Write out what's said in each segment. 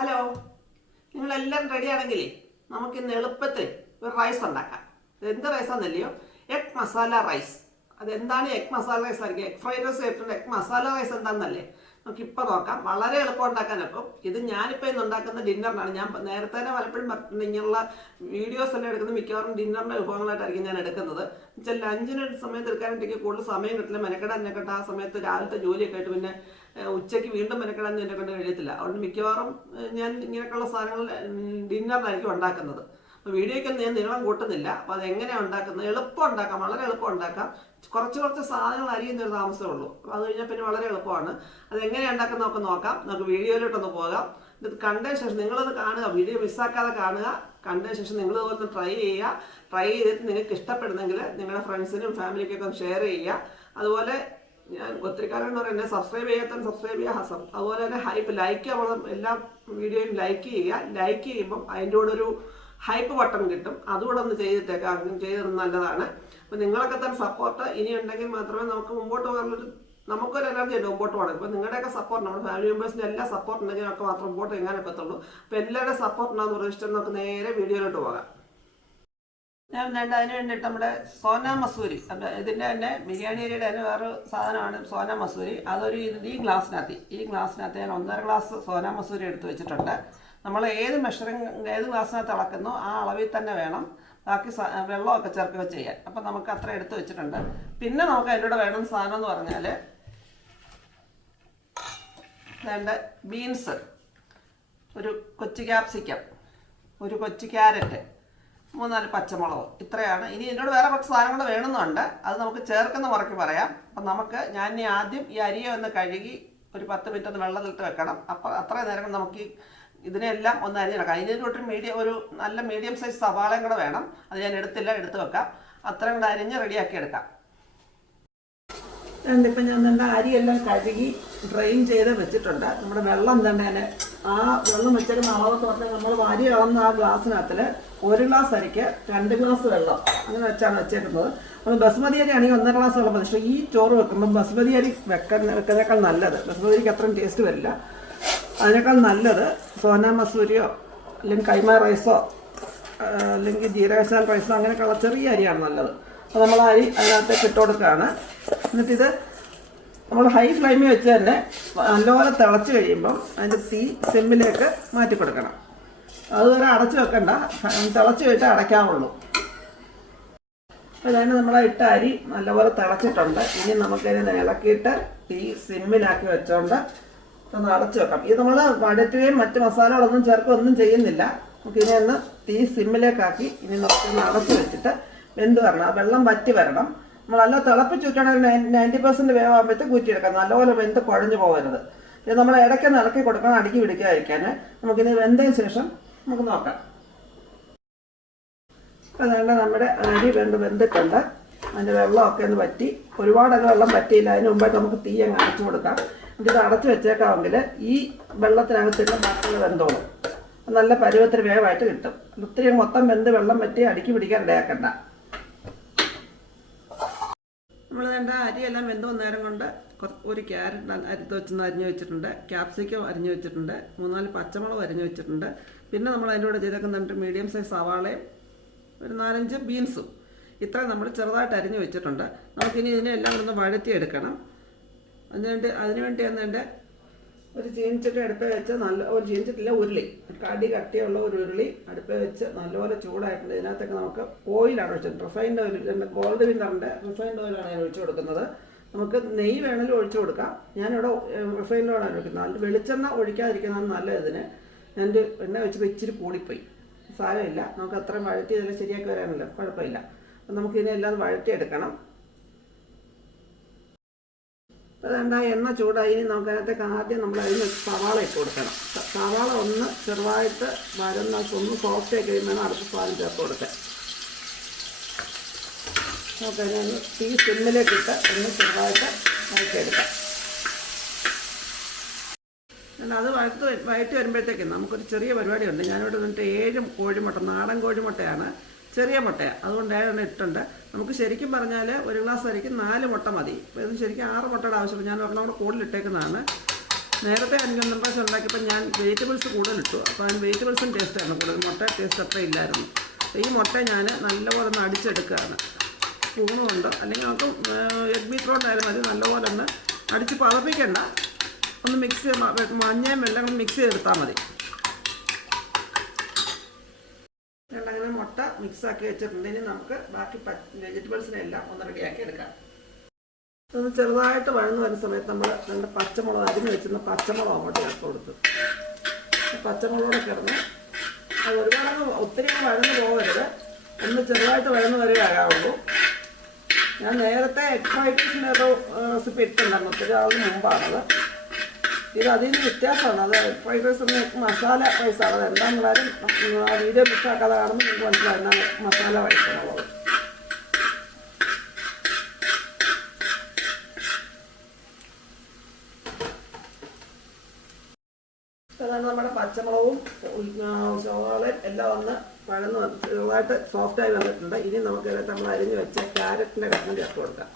Hello, നിങ്ങളെല്ലാം റെഡിയാണെങ്കിലേ നമുക്കിന്ന് എളുപ്പത്തിൽ ഒരു റൈസ് ഉണ്ടാക്കാം. എന്ത് റൈസാണെന്നല്ലയോ? Egg masala rice. അതെന്താണ് എഗ് മസാല റൈസ്? ആയിരിക്കും എഗ് ഫ്രൈഡ് റൈസ് ആയിട്ടുണ്ട്. എഗ് മസാല റൈസ് എന്താണെന്നല്ലേ നമുക്കിപ്പോൾ നോക്കാം. വളരെ എളുപ്പം ഉണ്ടാക്കാനൊക്കും. ഇത് ഞാനിപ്പോൾ ഇന്ന് ഉണ്ടാക്കുന്ന ഡിന്നറിനാണ്. ഞാൻ നേരത്തെ തന്നെ പലപ്പോഴും ഇങ്ങനെയുള്ള വീഡിയോസ് എല്ലാം എടുക്കുന്നത് മിക്കവാറും ഡിന്നറിൻ്റെ വിഭവങ്ങളായിട്ടായിരിക്കും ഞാൻ എടുക്കുന്നത്. വെച്ചാൽ ലഞ്ചിന് സമയത്ത് എടുക്കാനായിട്ട് കൂടുതൽ സമയം കിട്ടില്ല. മെനക്കെടാൻ ആ സമയത്ത് രാവിലത്തെ ജോലിയൊക്കെ ആയിട്ട് പിന്നെ ഉച്ചയ്ക്ക് വീണ്ടും മെനക്കെടാൻ എന്നെ കൊണ്ട് കഴിയത്തില്ല. അതുകൊണ്ട് മിക്കവാറും ഞാൻ ഇങ്ങനെയൊക്കെയുള്ള സാധനങ്ങൾ ഡിന്നറിനായിരിക്കും ഉണ്ടാക്കുന്നത്. അപ്പോൾ വീഡിയോയ്ക്കൊന്നും ഞാൻ നീളം കൂട്ടുന്നില്ല. അപ്പോൾ അതെങ്ങനെയാണ് ഉണ്ടാക്കുന്നത്? എളുപ്പം ഉണ്ടാക്കാം, വളരെ എളുപ്പം ഉണ്ടാക്കാം. കുറച്ച് സാധനങ്ങൾ അരിയുന്നൊരു താമസമേ ഉള്ളൂ. അപ്പോൾ അത് കഴിഞ്ഞാൽ പിന്നെ വളരെ എളുപ്പമാണ്. അതെങ്ങനെയാണ് ഉണ്ടാക്കുന്നത് നമുക്ക് നോക്കാം. നമുക്ക് വീഡിയോയിലോട്ടൊന്ന് പോകാം. ഇത് കണ്ടതിന് ശേഷം നിങ്ങളത് കാണുക, വീഡിയോ മിസ്സാക്കാതെ കാണുക. കണ്ടതിന് ശേഷം നിങ്ങളിതൊന്ന് ട്രൈ ചെയ്യുക. ട്രൈ ചെയ്തിട്ട് നിങ്ങൾക്ക് ഇഷ്ടപ്പെടുന്നെങ്കിൽ നിങ്ങളുടെ ഫ്രണ്ട്സിനും ഫാമിലിക്കൊക്കെ ഒന്ന് ഷെയർ ചെയ്യുക. അതുപോലെ ഞാൻ ഒത്തിരി കാലം എന്ന് പറയുന്നത് സബ്സ്ക്രൈബ് ചെയ്യാത്തവൻ സബ്സ്ക്രൈബ് ചെയ്യുക. അതുപോലെ തന്നെ ലൈക്ക് നമ്മൾ എല്ലാ വീഡിയോയും ലൈക്ക് ചെയ്യുക. ലൈക്ക് ചെയ്യുമ്പം അതിൻ്റെ കൂടെ ഒരു ഹൈപ്പ് ബട്ടൺ കിട്ടും. അതുകൂടെ ഒന്ന് ചെയ്തിട്ടേക്കാം. ചെയ്തിരുന്നത് നല്ലതാണ്. അപ്പോൾ നിങ്ങളൊക്കെ തന്നെ സപ്പോർട്ട് ഇനി ഉണ്ടെങ്കിൽ മാത്രമേ നമുക്ക് മുമ്പോട്ട് പോകാനുള്ളൊരു നമുക്കൊരു എനർജി ഉണ്ട് മുമ്പോട്ട് പോകണം. ഇപ്പോൾ നിങ്ങളുടെയൊക്കെ സപ്പോർട്ട്, നമ്മുടെ ഫാമിലി മെമ്പേഴ്സിൻ്റെ എല്ലാ സപ്പോർട്ട് ഉണ്ടെങ്കിലൊക്കെ മാത്രം മുമ്പോട്ട് എങ്ങാനൊക്കത്തുള്ളൂ. അപ്പോൾ എല്ലാവരുടെ സപ്പോർട്ട് ഉണ്ടാകുന്ന പ്രതീക്ഷിച്ചിട്ട് നമുക്ക് നേരെ വീഡിയോയിലോട്ട് പോകാം. ഞാൻ അതിന് വേണ്ടിയിട്ട് നമ്മുടെ സോന മസൂരി, ഇതിൻ്റെ തന്നെ ബിരിയാണി അരിയുടെ തന്നെ വേറൊരു സാധനമാണ് സോന മസൂരി. അതൊരു ഈ ഗ്ലാസ്സിനകത്ത് ഞാൻ 1.5 ഗ്ലാസ് സോന മസൂരി എടുത്ത് വെച്ചിട്ടുണ്ട്. നമ്മൾ ഏത് ഗ്ലാസ്സിനകത്ത് ഇളക്കുന്നോ ആ അളവിൽ തന്നെ വേണം ബാക്കി വെള്ളമൊക്കെ ചേർക്കുക ചെയ്യാൻ. അപ്പം നമുക്ക് അത്ര എടുത്ത് വെച്ചിട്ടുണ്ട്. പിന്നെ നമുക്ക് അതിൻ്റെ കൂടെ വേണം സാധനം എന്ന് പറഞ്ഞാൽ വേണ്ട ബീൻസ്, ഒരു കൊച്ചു ക്യാപ്സിക്കം, ഒരു കൊച്ചു ക്യാരറ്റ്, 3-4 പച്ചമുളക്, ഇത്രയാണ്. ഇനി ഇതിനോട് വേറെ കുറച്ച് സാധനങ്ങൾ വേണമെന്നുണ്ട്. അത് നമുക്ക് ചേർക്കുന്ന മുറയ്ക്ക് പറയാം. അപ്പം ഞാൻ ആദ്യം ഈ അരിയെ ഒന്ന് കഴുകി ഒരു 10 മിനിറ്റ് ഒന്ന് വെള്ളത്തിലിട്ട് വെക്കണം. അപ്പോൾ അത്രയും നേരം നമുക്ക് ഇതിനെല്ലാം ഒന്ന് അരിഞ്ഞെടുക്കാം. അതിൻ്റെ ഒരു നല്ല മീഡിയം സൈസ് സവാളയും കൂടെ വേണം. അത് ഞാൻ എടുത്ത് വെക്കാം. അത്രയും കൂടെ അരിഞ്ഞ് റെഡിയാക്കി എടുക്കാം. ഇപ്പം ഞാൻ അരിയെല്ലാം കഴുകി ഡ്രെയിൻ ചെയ്ത് വെച്ചിട്ടുണ്ട്. നമ്മുടെ വെള്ളം തന്നെ ആ വെള്ളം വെച്ചേക്കുന്ന അളവെന്ന് പറഞ്ഞാൽ നമ്മൾ അരി അളന്ന ആ ഗ്ലാസ്സിനകത്തിൽ 1 ഗ്ലാസ് അരിക്ക് 2 ഗ്ലാസ് വെള്ളം അങ്ങനെ വെച്ചാണ് വെച്ചേക്കുന്നത്. നമ്മൾ ബസ്മതി അരി ആണെങ്കിൽ 1.5 ഗ്ലാസ് വെള്ളം മതി. പക്ഷേ ഈ ചോറ് വെക്കുമ്പോൾ ബസ്മതി അരി വെക്കുന്നതിനേക്കാൾ നല്ലത്, ബസ്മതി അരിക്ക് അത്രയും ടേസ്റ്റ് വരില്ല. അതിനേക്കാൾ നല്ലത് സോന മസൂരിയോ അല്ലെങ്കിൽ കൈമ റൈസോ അല്ലെങ്കിൽ ജീരകശാല റൈസോ അങ്ങനെയൊക്കെയുള്ള ചെറിയ അരിയാണ് നല്ലത്. അപ്പോൾ നമ്മൾ അരി അതിനകത്തേക്ക് ഇട്ട് കൊടുക്കുകയാണ്. എന്നിട്ടിത് നമ്മൾ ഹൈ ഫ്ലെയിമിൽ വെച്ച് തന്നെ നല്ലപോലെ തിളച്ച് കഴിയുമ്പം അതിൻ്റെ തീ സിമ്മിലേക്ക് മാറ്റി കൊടുക്കണം. അതുവരെ അടച്ചു വെക്കണ്ട, തിളച്ച് കഴിഞ്ഞിട്ട് അടയ്ക്കാവുള്ളൂ. അപ്പോൾ അതിന് നമ്മൾ ഇട്ട അരി നല്ലപോലെ തിളച്ചിട്ടുണ്ട്. ഇനി നമുക്കതിനെ ഇളക്കിയിട്ട് തീ സിമ്മിലാക്കി വെച്ചോണ്ട് ഒന്ന് അടച്ചു വെക്കാം. ഇത് നമ്മൾ വഴറ്റുകയും മറ്റ് മസാലകളൊന്നും ചേർക്കുകയൊന്നും ചെയ്യുന്നില്ല. നമുക്കിനി ഒന്ന് തീ സിമ്മിലേക്കാക്കി ഇനി നമുക്കൊന്ന് അടച്ചു വെച്ചിട്ട് വെന്ത് വരണം. ആ വെള്ളം വറ്റി വരണം. നമ്മളല്ല തിളപ്പിച്ചുറ്റാണെങ്കിൽ 90% വേവാകുമ്പോഴത്തേക്ക് ഊറ്റിയെടുക്കാം. നല്ലപോലെ വെന്ത് കുഴഞ്ഞു പോകരുത്. ഇത് നമ്മൾ ഇടയ്ക്കൊന്ന് ഇളക്കി കൊടുക്കണം, അടുക്കി പിടിക്കാതിരിക്കാൻ. നമുക്കിനി വെന്തതിന് ശേഷം നമുക്ക് നോക്കാം. അപ്പോൾ അതുകൊണ്ട് നമ്മുടെ അരി വെന്തിട്ടുണ്ട്. അതിൻ്റെ വെള്ളമൊക്കെ ഒന്ന് വറ്റി, ഒരുപാടൊക്കെ വെള്ളം വറ്റിയില്ല. അതിന് മുമ്പായിട്ട് നമുക്ക് തീ അങ്ങ് അടച്ചു കൊടുക്കാം. ഇത് അടച്ചു വെച്ചേക്കാമെങ്കിൽ ഈ വെള്ളത്തിനകത്തിട്ട് ബാക്കിയുള്ള വെന്തോളും. നല്ല പരുവത്തിന് വേവായിട്ട് കിട്ടും. ഒത്തിരി മൊത്തം വെന്ത് വെള്ളം വറ്റി അടുക്കി പിടിക്കാൻ ഇടയാക്കണ്ട. നമ്മൾ വേണ്ട അരിയെല്ലാം വെന്ത് നേരം കൊണ്ട് ഒരു ക്യാരറ്റ് അരിത്ത് വെച്ചൊന്ന് അരിഞ്ഞു വെച്ചിട്ടുണ്ട്, ക്യാപ്സിക്കം അരിഞ്ഞു വെച്ചിട്ടുണ്ട്, 3-4 പച്ചമുളക് അരിഞ്ഞു വെച്ചിട്ടുണ്ട്. പിന്നെ നമ്മൾ അതിൻ്റെ കൂടെ ചെയ്തേക്കുന്നുണ്ട് മീഡിയം സൈസ് സവാളയും ഒരു 4-5 ബീൻസും. ഇത്രയും നമ്മൾ ചെറുതായിട്ട് അരിഞ്ഞു വെച്ചിട്ടുണ്ട്. നമുക്കിനി ഇതിനെല്ലാം ഒന്ന് വഴറ്റിയെടുക്കണം. അതിനുവേണ്ടി എൻ്റെ ഒരു ചീനിച്ചട്ടി അടുപ്പേ വെച്ച് ഒരു ചീനിച്ചട്ടില്ല, ഉരുളി, കടി കട്ടിയുള്ള ഒരു ഉരുളി അടുപ്പേ വെച്ച് നല്ലപോലെ ചൂടായിട്ടുണ്ട്. ഇതിനകത്തൊക്കെ നമുക്ക് ഓയിലാണ് ഒഴിച്ചത്. റിഫൈൻഡ് ഓയിൽ, ഗോൾഡ് വിന്നറിൻ്റെ റിഫൈൻഡ് ഓയിലാണ് ഞാൻ ഒഴിച്ചു കൊടുക്കുന്നത്. നമുക്ക് നെയ്യ് വേണമെങ്കിലും ഒഴിച്ചു കൊടുക്കാം. ഞാനിവിടെ റിഫൈൻഡ് ഓയിലാണ് ഒഴിക്കുന്നത്. അത് വെളിച്ചെണ്ണ ഒഴിക്കാതിരിക്കുന്നതാണ് നല്ലത്. ഇതിന് ഞാൻ എണ്ണ വെച്ചപ്പോൾ ഇച്ചിരി കൂടിപ്പോയി, സാരമില്ല. നമുക്ക് അത്രയും വഴറ്റി ഇതെല്ലാം ശരിയാക്കി വരാനല്ലോ, കുഴപ്പമില്ല. അപ്പം നമുക്കിതിനെല്ലാം വഴറ്റിയെടുക്കണം. അപ്പോൾ അതുകൊണ്ട് ആ എണ്ണ ചൂടായി. ഇനി നമുക്കതിനകത്തേക്ക് ആദ്യം നമ്മൾ അതിന് സവാള ഇട്ട് കൊടുക്കണം. സവാള ഒന്ന് ചെറുതായിട്ട് ഒന്ന് സോഫ്റ്റ് ആക്കി കഴിയുമ്പോൾ അടുത്ത സാധനം ചേർത്ത് കൊടുക്കാൻ. നമുക്കതിനൊന്ന് തീ സിമ്മിലേക്കിട്ട് ഒന്ന് ചെറുതായിട്ട് വഴറ്റിയെടുക്കാം. അത് വഴറ്റി വരുമ്പോഴത്തേക്കും നമുക്കൊരു ചെറിയ പരിപാടിയുണ്ട്. ഞാനിവിടെ നിന്നിട്ട് 7 കോഴിമുട്ട, നാടൻ കോഴിമുട്ടയാണ്, ചെറിയ മുട്ടയാണ്, അതുകൊണ്ട് 7 ഇട്ടുണ്ട്. നമുക്ക് ശരിക്കും പറഞ്ഞാൽ 1 ഗ്ലാസ് അരിക്ക് 4 മുട്ട മതി. അപ്പോൾ ഇതിന് ശരിക്കും 6 മുട്ടയുടെ ആവശ്യമുള്ളൂ. ഞാൻ ഒരെണ്ണം കൂടെ കൂടുതലിട്ടേക്കുന്നതാണ്. നേരത്തെ 5 പ്രാവശ്യം ഉണ്ടാക്കിയപ്പോൾ ഞാൻ വെജിറ്റബിൾസ് കൂടുതലിട്ടു. അപ്പോൾ അതിന് വെജിറ്റബിൾസും ടേസ്റ്റായിരുന്നു കൂടുതൽ, മുട്ട ടേസ്റ്റ് അത്ര ഇല്ലായിരുന്നു. ഈ മുട്ട ഞാൻ നല്ലപോലെ ഒന്ന് അടിച്ചെടുക്കുകയാണ് സ്പൂണുകൊണ്ട്, അല്ലെങ്കിൽ നമുക്ക് എഗ് ബീറ്ററോണ്ടായാലും മതി. നല്ലപോലെ ഒന്ന് അടിച്ച് പതപ്പിക്കണ്ട, ഒന്ന് മിക്സ് മഞ്ഞയും എല്ലാം കൂടി മിക്സ് ചെയ്തെടുത്താൽ മതി. അങ്ങനെ മുട്ട മിക്സാക്കി വെച്ചിട്ടുണ്ട്. ഇനി നമുക്ക് ബാക്കി വെജിറ്റബിൾസിനെല്ലാം ഒന്ന് റെഡിയാക്കി എടുക്കാം. ഒന്ന് ചെറുതായിട്ട് വഴന്ന് വരുന്ന സമയത്ത് നമ്മൾ 2 പച്ചമുളക് അരിഞ്ഞ് വെച്ചിരുന്ന പച്ചമുളക് അങ്ങോട്ട് ചേർത്ത് കൊടുത്തു. പച്ചമുളകോടെ കിടന്ന് അത് ഒരുപാട് ഒത്തിരി വഴന്ന് പോകരുത്, ഒന്ന് ചെറുതായിട്ട് വഴന്ന് വരികയാകാവുള്ളൂ. ഞാൻ നേരത്തെ എഗ് ഫ്രൈഡ് റൈസിൻ്റെ ഒരു റെസിപ്പി ഇട്ടുണ്ടായിരുന്നു, ഒത്തിരി ആളിന് മുമ്പാണത്. ഇത് അതിന് വ്യത്യാസമാണ്. അത് എഗ് ഫ്രൈഡ് റൈസ് എന്ന എഗ് മസാല റൈസാണ്. അത് എന്താണെന്നുള്ളതും ആ വീഡിയോ മിസ്സാക്കാതെ കാണുമ്പോൾ നിങ്ങൾക്ക് മനസ്സിലായി എന്താണ് മസാല റൈസ് എന്നുള്ളത്. അതാണ് നമ്മുടെ പച്ചമുളകും സവാളയും എല്ലാം ഒന്ന് വഴന്ന് ചെറുതായിട്ട് സോഫ്റ്റായി വന്നിട്ടുണ്ട്. ഇനി നമുക്ക് നമ്മൾ അരിഞ്ഞ് വെച്ച ക്യാരറ്റിൻ്റെ കഷ്ണം ചേർത്ത് കൊടുക്കാം.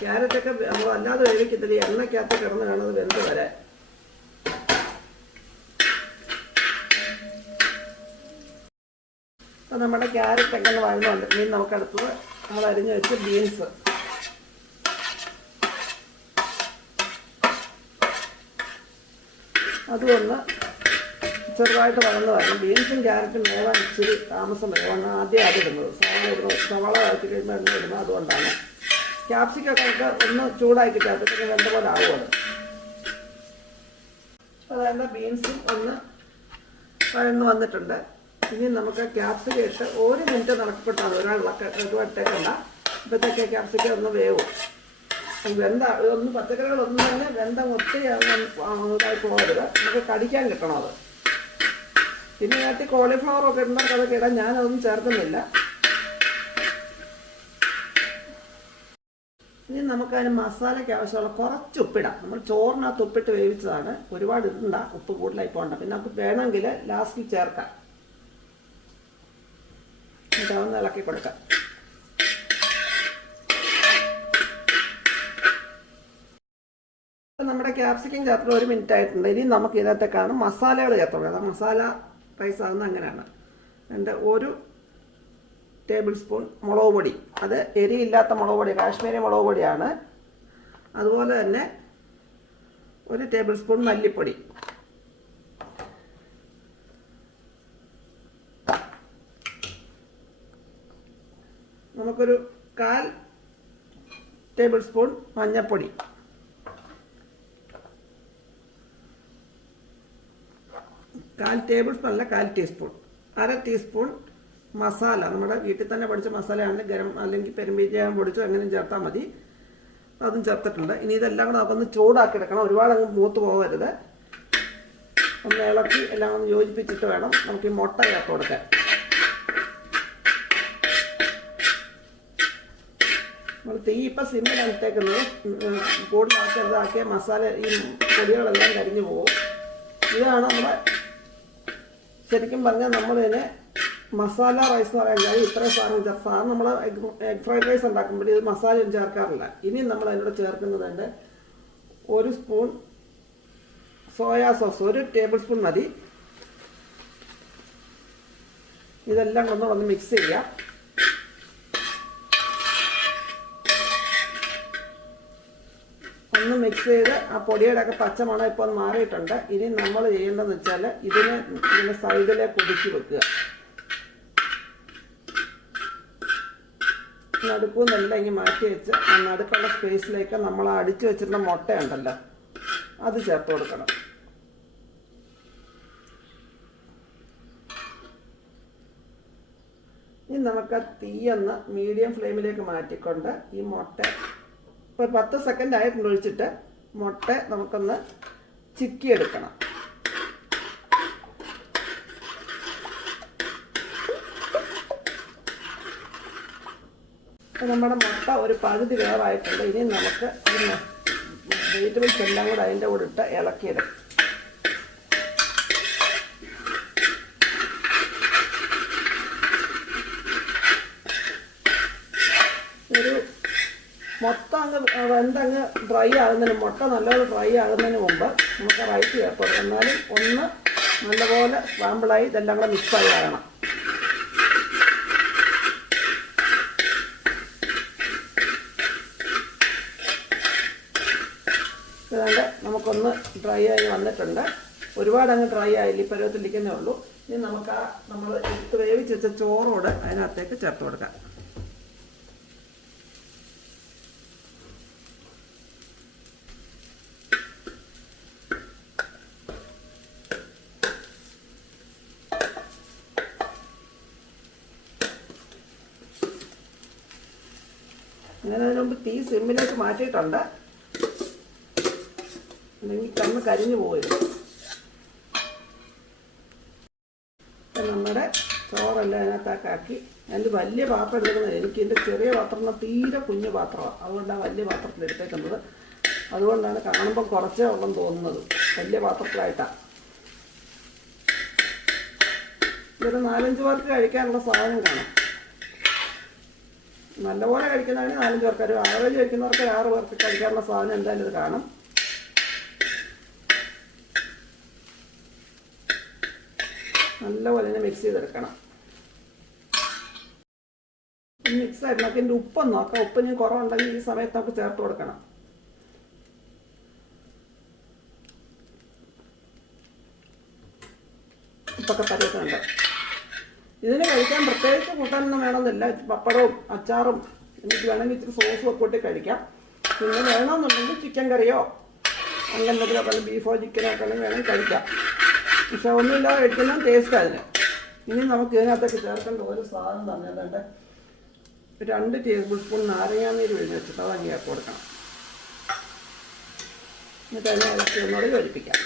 ക്യാരറ്റൊക്കെ നമ്മൾ അല്ലാതെ വേവിക്കത്തില്ല, എണ്ണയ്ക്കകത്ത് കിടന്ന് കാണുന്നത് വെന്ത് വരെ. അപ്പോൾ നമ്മുടെ ക്യാരറ്റൊക്കെ ഒന്ന് വഴന്നുണ്ട്. ഇനി നമുക്കടുത്തത് നമ്മൾ അരിഞ്ഞ് വെച്ച് ബീൻസ്, അതുമൊന്ന് ചെറുതായിട്ട് വഴന്ന് വരണം. ബീൻസും ക്യാരറ്റും വേവാൻ ഇച്ചിരി താമസം വേവാണ് ആദ്യം അത് ഇടുന്നത്. സവാള വഴറ്റി കഴിയുമ്പോൾ എണ്ണ ഇടുന്നത് അതുകൊണ്ടാണ്. ക്യാപ്സിക്കൊക്കെ ഒന്ന് ചൂടാക്കി ചേർത്തിട്ട് വെന്ത പോലെ ആവുമത്. അതായത് ബീൻസും ഒന്ന് വഴന്ന് വന്നിട്ടുണ്ട്. ഇനി നമുക്ക് ക്യാപ്സിക്കം ഇട്ട് 1 മിനിറ്റ് നടക്കപ്പെട്ടാണ്, ഒരുവട്ടേക്കണ്ട. ഇപ്പോഴത്തേക്ക് ക്യാപ്സിക്കം ഒന്ന് വേവും. ഒന്ന് പച്ചക്കറികളൊന്നും തന്നെ വെന്തം ഒത്തിരി ഇതായി പോകരുത്, നമുക്ക് കടിക്കാൻ കിട്ടണം അത്. പിന്നെ ഇതിനകത്ത് കോളിഫ്ലവറൊക്കെ ഉണ്ടെങ്കിൽ അതൊക്കെ ഇടാൻ ഞാനതൊന്നും ചേർക്കുന്നില്ല. ഇനി നമുക്കതിന് മസാലയ്ക്ക് ആവശ്യമുള്ള കുറച്ച് ഉപ്പിടാം. നമ്മൾ ചോറിനകത്ത് ഉപ്പിട്ട് വേവിച്ചതാണ്, ഒരുപാട് ഇടണ്ട, ഉപ്പ് കൂടുതലായി പോകണ്ട. പിന്നെ നമുക്ക് വേണമെങ്കിൽ ലാസ്റ്റിൽ ചേർക്കാം. ഇതൊന്ന് ഇളക്കി കൊടുക്കാം. നമ്മുടെ ക്യാപ്സിക്കം ചേർത്ത് 1 മിനിറ്റ് ആയിട്ടുണ്ട്. ഇനി നമുക്ക് ഇതിനകത്തേക്കാണ് മസാലകൾ ചേർത്ത് കൊടുക്കാം. മസാല റൈസ് ആകുന്നത് അങ്ങനെയാണ്. 1 ടേബിൾ സ്പൂൺ മുളക് പൊടി, അത് എരിയില്ലാത്ത മുളക് പൊടി, കാശ്മീരി മുളക് പൊടിയാണ്. അതുപോലെ തന്നെ 1 ടേബിൾ സ്പൂൺ മല്ലിപ്പൊടി, നമുക്കൊരു 1/4 ടേബിൾ സ്പൂൺ മഞ്ഞൾപ്പൊടി, 1/4 ടേബിൾ സ്പൂൺ അല്ല 1/4 ടീസ്പൂൺ, 1/2 ടീസ്പൂൺ മസാല, നമ്മുടെ വീട്ടിൽ തന്നെ പൊടിച്ച മസാലയാണെങ്കിൽ ഗരം അല്ലെങ്കിൽ പെരുംജീരകം പൊടിച്ചോ എങ്ങനെയും ചേർത്താൽ മതി. അതും ചേർത്തിട്ടുണ്ട്. ഇനി ഇതെല്ലാം കൂടെ നമുക്കൊന്ന് ചൂടാക്കി എടുക്കണം, ഒരുപാട് അങ്ങ് മൂത്ത് പോകരുത്. ഒന്ന് ഇളക്കി എല്ലാം ഒന്ന് യോജിപ്പിച്ചിട്ട് വേണം നമുക്ക് ഈ മുട്ട ചേർത്ത് കൊടുക്കാൻ. നമ്മൾ തീ ഇപ്പം സിമ്മിലാണ് ഇട്ടേക്കുന്നത്, കൂടുതലാക്കിയ മസാല ഈ പൊടികളെല്ലാം കരിഞ്ഞു പോകും. ഇതാണ് നമ്മുടെ ശരിക്കും പറഞ്ഞാൽ നമ്മളിതിനെ മസാല റൈസ് എന്ന് പറയാൻ ഇത്രയും സാധനം നമ്മൾ എഗ് ഫ്രൈഡ് റൈസ് ഉണ്ടാക്കുമ്പോൾ ഇത് മസാലയൊന്നും ചേർക്കാറില്ല. ഇനി നമ്മൾ അതിനോട് ചേർക്കുന്നതുണ്ട് 1 spoon soya sauce, 1 table spoon മതി. ഇതെല്ലാം ഒന്ന് മിക്സ് ചെയ്യാം. ഒന്ന് മിക്സ് ചെയ്ത് ആ പൊടിയുടെ ഒക്കെ പച്ചമണം ഇപ്പോൾ ഒന്ന് മാറിയിട്ടുണ്ട്. ഇനി നമ്മൾ ചെയ്യേണ്ടതെന്ന് വെച്ചാൽ ഇതിനെ സൈഡിലേക്ക് ഒതുക്കി വെക്കുക. നടുക്കൂന്നെല്ലാം ഇങ്ങനെ മാറ്റി വെച്ച് നടുക്കുള്ള സ്പേസിലേക്ക് നമ്മൾ അടിച്ചു വെച്ചിരുന്ന മുട്ടയുണ്ടല്ലോ അത് ചേർത്ത് കൊടുക്കണം. ഇനി നമുക്ക് തീയൊന്ന് മീഡിയം ഫ്ലെയിമിലേക്ക് മാറ്റിക്കൊണ്ട് ഈ മുട്ട ഇപ്പോൾ 10 സെക്കൻഡ് ആയിട്ട് ഒഴിച്ചിട്ട് മുട്ട നമുക്കൊന്ന് ചിക്കിയെടുക്കണം. നമ്മുടെ മുട്ട ഒരു പകുതി വേവായിട്ടുണ്ട്. ഇനി നമുക്ക് വെജിറ്റബിൾസ് എല്ലാം കൂടെ അതിൻ്റെ കൂടെ ഇട്ട് ഇളക്കിയിടും. ഒരു മൊത്തം അങ്ങ് വെന്തങ്ങ് ഡ്രൈ ആകുന്നതിന് മുട്ട നല്ലപോലെ ഡ്രൈ ആകുന്നതിന് മുമ്പ് നമുക്ക് റൈസ് ചേർത്ത് കൊടുക്കാം. എന്നാലും ഒന്ന് നല്ലപോലെ സ്ക്രാമ്പിളായി ഇതെല്ലാം കൂടെ മിക്സായി ആകണം. ഏതാണ്ട് നമുക്കൊന്ന് ഡ്രൈ ആയി വന്നിട്ടുണ്ട്. ഒരുപാട് അങ്ങ് ഡ്രൈ ആയില്ല, ഈ പരുവത്തിലിരിക്കുന്നേ ഉള്ളൂ. ഇനി നമുക്ക് നമ്മൾ എടുത്ത് വേവിച്ച് വെച്ച ചോറോട് അതിനകത്തേക്ക് ചേർത്ത് കൊടുക്കാം. അങ്ങനെ അതിന് മുമ്പ് തീ സിമ്മിലേക്ക് മാറ്റിയിട്ടുണ്ട്, അല്ലെങ്കിൽ കണ്ണ് കരിഞ്ഞു പോകരുത്. നമ്മുടെ ചോറെല്ലാം അതിനകത്താക്കി അതിൽ വലിയ പാത്രം എടുക്കുന്നത്. എനിക്ക് എൻ്റെ ചെറിയ പാത്രം തീരെ കുഞ്ഞു പാത്രമാണ്, അതുകൊണ്ടാണ് വലിയ പാത്രത്തിൽ എടുത്തേക്കുന്നത്. അതുകൊണ്ടാണ് കാണുമ്പോൾ കുറച്ചേ ഉള്ളെന്ന് തോന്നുന്നത്, വലിയ പാത്രത്തിലായിട്ടാണ്. ഇതൊരു 4-5 പേർക്ക് കഴിക്കാനുള്ള സാധനം കാണാം. നല്ലപോലെ കഴിക്കുന്നതാണെങ്കിൽ 4-5 പേർക്ക്, ഒരു ആവറേജ് കഴിക്കുന്നവർക്ക് 6 പേർക്ക് കഴിക്കാനുള്ള സാധനം എന്തായാലും ഇത് കാണും. നല്ലപോലെ തന്നെ മിക്സ് ചെയ്തെടുക്കണം. മിക്സ് ആയിട്ട് നമുക്ക് ഇതിൻ്റെ ഉപ്പൊന്ന് നോക്കാം. ഉപ്പിന് കുറവുണ്ടെങ്കിൽ ഈ സമയത്ത് നമുക്ക് ചേർത്ത് കൊടുക്കണം. ഉപ്പൊക്കെ പരത്തുന്നുണ്ട്. ഇതിന് കഴിക്കാൻ പ്രത്യേകിച്ച് കൂട്ടാനൊന്നും വേണമെന്നില്ല. പപ്പടവും അച്ചാറും എനിക്ക് വേണമെങ്കിൽ ഇച്ചിരി സോസും ഒക്കെ കൂട്ടി കഴിക്കാം. പിന്നെ വേണമെന്നുണ്ടെങ്കിൽ ചിക്കൻ കറിയോ അങ്ങനെ എന്തെങ്കിലുമൊക്കെ ബീഫോ ചിക്കനോ ഒക്കെ ഉണ്ടെങ്കിൽ വേണമെങ്കിൽ കഴിക്കാം. പക്ഷെ ഒന്നുമില്ലാതെ കഴിക്കുന്ന ടേസ്റ്റ് അതിന്. ഇനി നമുക്ക് ഇതിനകത്തേക്ക് ചേർക്കേണ്ട ഒരു സാധനം തന്നേണ്ട 2 ടേബിൾ സ്പൂൺ നാരങ്ങാനീര് പിഴിഞ്ഞ് വെച്ചിട്ട് അത് അങ്ങ് കൊടുക്കണം. എന്നിട്ട് അതിനെ ഇറച്ചി ഒന്നുകൂടി യോജിപ്പിക്കാം.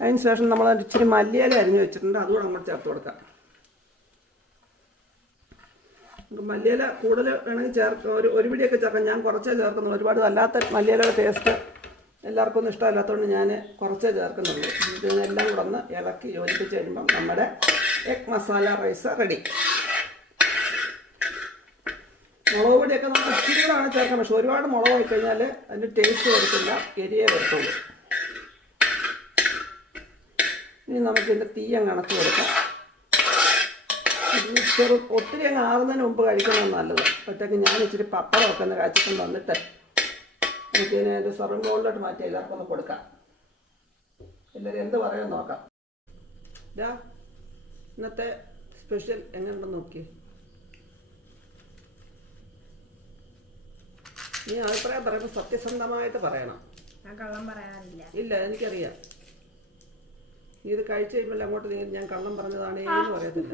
അതിന് ശേഷം നമ്മൾ ഇച്ചിരി മല്ലിയില അരിഞ്ഞ് വെച്ചിട്ടുണ്ട്, അതുകൂടെ നമ്മൾ ചേർത്ത് കൊടുക്കാം. നമുക്ക് മല്ലിയില കൂടുതൽ വേണമെങ്കിൽ ഒരു പിടിയൊക്കെ ചേർക്കാം. ഞാൻ കുറച്ചേ ചേർക്കുന്നു, ഒരുപാട് അല്ലാത്ത മല്ലിയിലയുടെ ടേസ്റ്റ് എല്ലാവർക്കും ഒന്നും ഇഷ്ടമല്ലാത്തതുകൊണ്ട് ഞാൻ കുറച്ചേ ചേർക്കുന്നുള്ളൂ. ഇതിനെല്ലാം കൂടെ ഒന്ന് ഇളക്കി യോജിപ്പിച്ച് കഴിയുമ്പം നമ്മുടെ എഗ് മസാല റൈസ് റെഡി. മുളക് പൊടിയൊക്കെ നമുക്ക് ഇച്ചിരി കൂടെ ചേർക്കാം, പക്ഷെ ഒരുപാട് മുളക് പോയി കഴിഞ്ഞാൽ അതിൻ്റെ ടേസ്റ്റ് വരത്തില്ല, എരിയേ വരത്തുള്ളൂ. ഇനി നമുക്കിതിൻ്റെ തീ അങ്ങ് അണച്ചു കൊടുക്കാം. ഒത്തിരി അങ്ങ് ആകുന്നതിന് മുമ്പ് കഴിക്കുന്നത് നല്ലത്. അപ്പോഴത്തേക്ക് ഞാൻ ഇച്ചിരി പപ്പടമൊക്കെ ഒന്ന് കാച്ചിക്കൊണ്ട് വന്നിട്ട് നമുക്കിതിനെ ഒരു സർവിംഗ് ബൗളിലോട്ട് മാറ്റി എല്ലാവർക്കും ഒന്ന് കൊടുക്കാം. എല്ലാവരും എന്ത് പറയുമെന്ന് നോക്കാം. ഇന്നത്തെ സ്പെഷ്യൽ എങ്ങനെയുണ്ടെന്ന് നോക്കി. നീ അഭിപ്രായം പറയുമ്പോൾ സത്യസന്ധമായിട്ട് പറയണം. ഞാൻ കള്ളം പറയാറില്ല. ഇല്ല, എനിക്കറിയാം. നീ ഇത് കഴിച്ചു കഴിയുമ്പോൾ അങ്ങോട്ട് നീ ഞാൻ കള്ളം പറഞ്ഞതാണേ എന്ന് പറയത്തില്ല.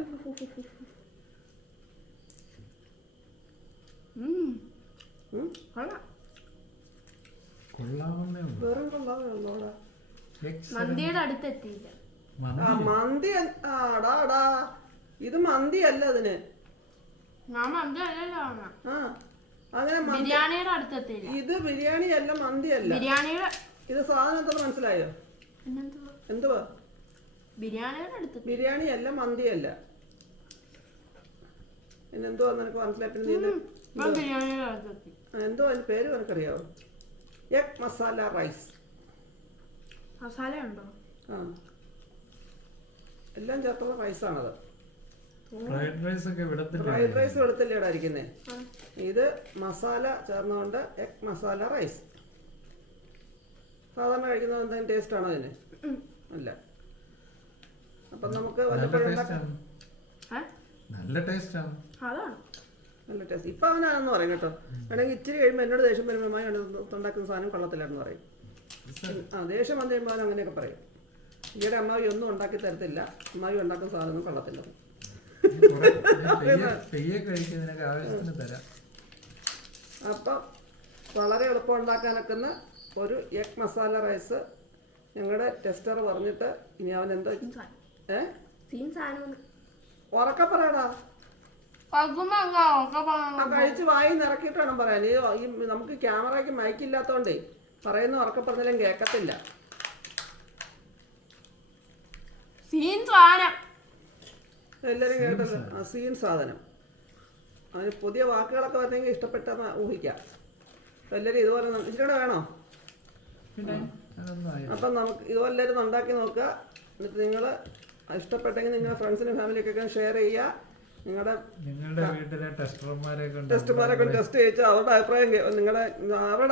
വെറും കൊള്ളാമല്ലോടാ. മന്തിയുടെ അടുത്തെത്തിയില്ല. മന്തി ആടാടാ, ഇത് മന്തി അല്ല. അതിന് അങ്ങനെ ബിരിയാണിയുടെ അടുത്തെത്തിയില്ല. ഇത് ബിരിയാണി അല്ല, മന്തി അല്ല. ബിരിയാണിയുടെ ഇത് സാധനം എന്താ മനസ്സിലായോ? എന്തുവാ? ബിരിയാണിയുടെ അടുത്ത്. ബിരിയാണി അല്ല, മന്തി അല്ല. പിന്നെന്തുവാ നിനക്ക് മനസ്സിലായി? എന്തോ അതിന് പേര് നിനക്കറിയാവോ? Egg masala rice. മസാല ഉണ്ടോ? ആ, എല്ലാം ചേർത്തുള്ള റൈസാണത്. ഫ്രൈഡ് റൈസ് എടുത്തല്ലേ ഇവിടെ ഇരിക്കുന്നേ. ഇത് മസാല ചേർന്നുകൊണ്ട് എഗ് മസാല റൈസ്. സാധാരണ കഴിക്കുന്നത് എന്തെങ്കിലും ടേസ്റ്റ് ആണോ അതിന്? അല്ല. അപ്പം നമുക്ക് നല്ല ടേസ്റ്റ് ആണ്. നല്ല ടേസ്റ്റ്. ഇപ്പം അവനാണെന്ന് പറയും കേട്ടോ. വേണമെങ്കിൽ ഇച്ചിരി കഴിയുമ്പോൾ എന്നോട് ദേഷ്യം വരുമ്പോൾ ഉണ്ടാക്കുന്ന സാധനം കൊള്ളത്തില്ലാണെന്ന് പറയും. ആ, ദേഷ്യം വന്നു കഴിയുമ്പോൾ അവൻ അങ്ങനെയൊക്കെ പറയും. ഈയുടെ അമ്മാവി ഒന്നും ഉണ്ടാക്കി തരത്തില്ല, അമ്മാവി ഉണ്ടാക്കുന്ന സാധനം കൊള്ളത്തില്ല. അപ്പം വളരെ എളുപ്പം ഉണ്ടാക്കാനൊക്കുന്ന ഒരു എഗ് മസാല റൈസ് ഞങ്ങളുടെ ടെസ്റ്റർ പറഞ്ഞിട്ട് ഇനി അവൻ എന്താ ഉറക്കെ പറയടാ. കഴിച്ച് വായി നിറക്കിയിട്ട് വേണം പറയാൻ. ഈ നമുക്ക് ക്യാമറയ്ക്ക് മൈക്കില്ലാത്തോണ്ടേ പറയുന്ന ഉറക്കെ പറഞ്ഞാലും കേൾക്കത്തില്ല. എല്ലാവരും കേട്ടല്ലോ സീൻ സാധനം. അതിന് പുതിയ വാക്കുകളൊക്കെ വരണമെങ്കിൽ ഇഷ്ടപ്പെട്ടെന്ന് ഊഹിക്കാം. അപ്പം എല്ലാവരും ഇതുപോലെ ഇച്ചിരി വേണോ? അപ്പം നമുക്ക് ഇതുപോലെ എല്ലാവരും ഉണ്ടാക്കി നോക്കുക. എന്നിട്ട് നിങ്ങൾ ഇഷ്ടപ്പെട്ടെങ്കിൽ നിങ്ങളുടെ ഫ്രണ്ട്സിനും ഫാമിലിക്കൊക്കെ ഷെയർ ചെയ്യുക. നിങ്ങളുടെ വീട്ടിലെ ടെസ്റ്റർമാരെ ടെസ്റ്റ് ചെയ്യിച്ച് അവരുടെ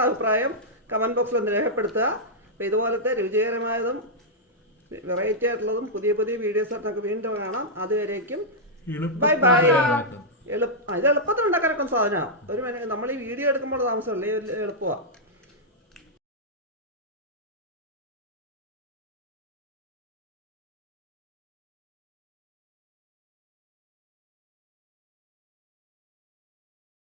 അഭിപ്രായം കമൻറ്റ് ബോക്സിൽ ഒന്ന് രേഖപ്പെടുത്തുക. അപ്പോൾ ഇതുപോലത്തെ രുചികരമായതും വെറൈറ്റി ആയിട്ടുള്ളതും പുതിയ പുതിയ വീഡിയോസ് നമുക്ക് വീണ്ടും കാണാം. അതുവരേക്കും ബൈ ബൈ. ഇത് എളുപ്പത്തിൽ ഉണ്ടാക്കാനൊക്കെ സാധനമാണ്. നമ്മൾ ഈ വീഡിയോ എടുക്കുമ്പോൾ താമസമല്ലേ, എളുപ്പമാണ്.